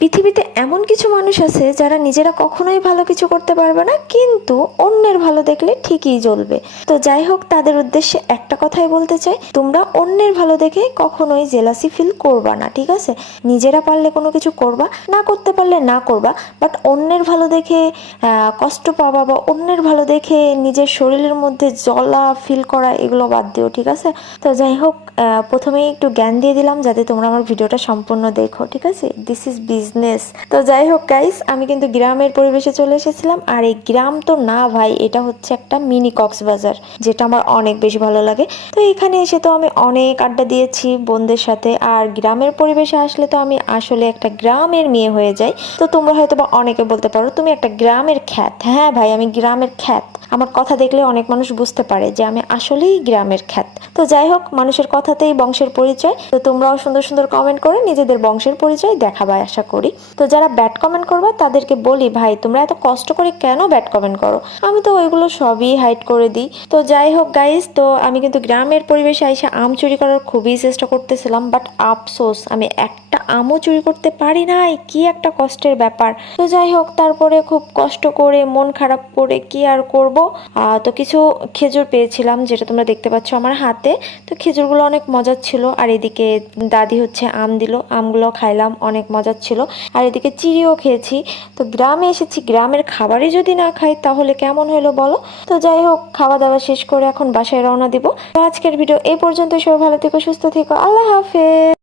পৃথিবীতে এমন কিছু মানুষ আছে যারা নিজেরা কখনোই ভালো কিছু করতে পারবে না, কিন্তু অন্যের ভালো দেখলে ঠিকই জ্বলবে। তো যাই হোক, তাদের উদ্দেশ্যে একটা কথাই বলতে চাই, তোমরা অন্যের ভালো দেখে কখনোই জেলাসি ফিল করবা না, ঠিক আছে? নিজেরা পারলে কোনো কিছু করবা, না করতে পারলে না করবা, বাট অন্যের ভালো দেখে কষ্ট পাওয়া বা অন্যের ভালো দেখে নিজের শরীরের মধ্যে জ্বলা ফিল করা, এগুলো বাদ দিও, ঠিক আছে? তো যাই হোক, প্রথমেই একটু জ্ঞান দিয়ে দিলাম যাতে তোমরা আমার ভিডিওটা সম্পূর্ণ দেখো, ঠিক আছে? This is business. তো যাই হোক গাইস, আমি কিন্তু গ্রামের পরিবেশে চলে এসেছিলাম। আর এই গ্রাম তো না ভাই, এটা হচ্ছে একটা মিনি কক্সবাজার, যেটা আমার অনেক বেশি ভালো লাগে। তো এখানে এসে তো আমি অনেক আড্ডা দিয়েছি বোনদের সাথে। আর গ্রামের পরিবেশে আসলে তো আমি আসলে একটা গ্রামের মেয়ে হয়ে যাই। তো তোমরা হয়তো বা অনেকে বলতে পারো তুমি একটা গ্রামের খ্যাত। হ্যাঁ ভাই, আমি গ্রামের খ্যাত। আমার কথা দেখলে অনেক মানুষ বুঝতে পারে যে আমি আসলেই গ্রামের খ্যাত। তো যাই হোক, মানুষের কথাতেই বংশের পরিচয়। তো তোমরাও সুন্দর সুন্দর কমেন্ট করে নিজেদের বংশের পরিচয় দেখাবা আশা করি। তো যারা ব্যাড কমেন্ট করবা তাদেরকে বলি, ভাই তোমরা এত কষ্ট করে কেন ব্যাড কমেন্ট করো? আমি তো ওইগুলো সবই হাইড করে দিই। তো যাই হোক গাইস, তো আমি কিন্তু গ্রামের পরিবেশে এসে আম চুরি করার খুবই চেষ্টা করতেছিলাম, বাট আফসোস আমি একটা আমও চুরি করতে পারি নাই। কি একটা কষ্টের ব্যাপার। তো যাই হোক, তারপরে খুব কষ্ট করে মন খারাপ করে কি আর করব, তো কিছু খেজুর পেয়েছিলাম, যেটা তোমরা দেখতে পাচ্ছ আমার হাতে। তো খেজুরগুলো অনেক মজার ছিল। আর এদিকে দাদি হচ্ছে আম দিল, আমগুলো খাইলাম, অনেক মজার ছিল। আর এদিকে চিড়িও খেয়েছি। তো গ্রামে এসেছি, গ্রামের খাবারই যদি না খাই তাহলে কেমন হলো বলো? তো যাই হোক, খাওয়া দাওয়া শেষ করে এখন বাসায় রওনা দিব। তো আজকের ভিডিও এই পর্যন্ত। সবাই ভালো থেকো, সুস্থ থেকো, আল্লাহ হাফেজ।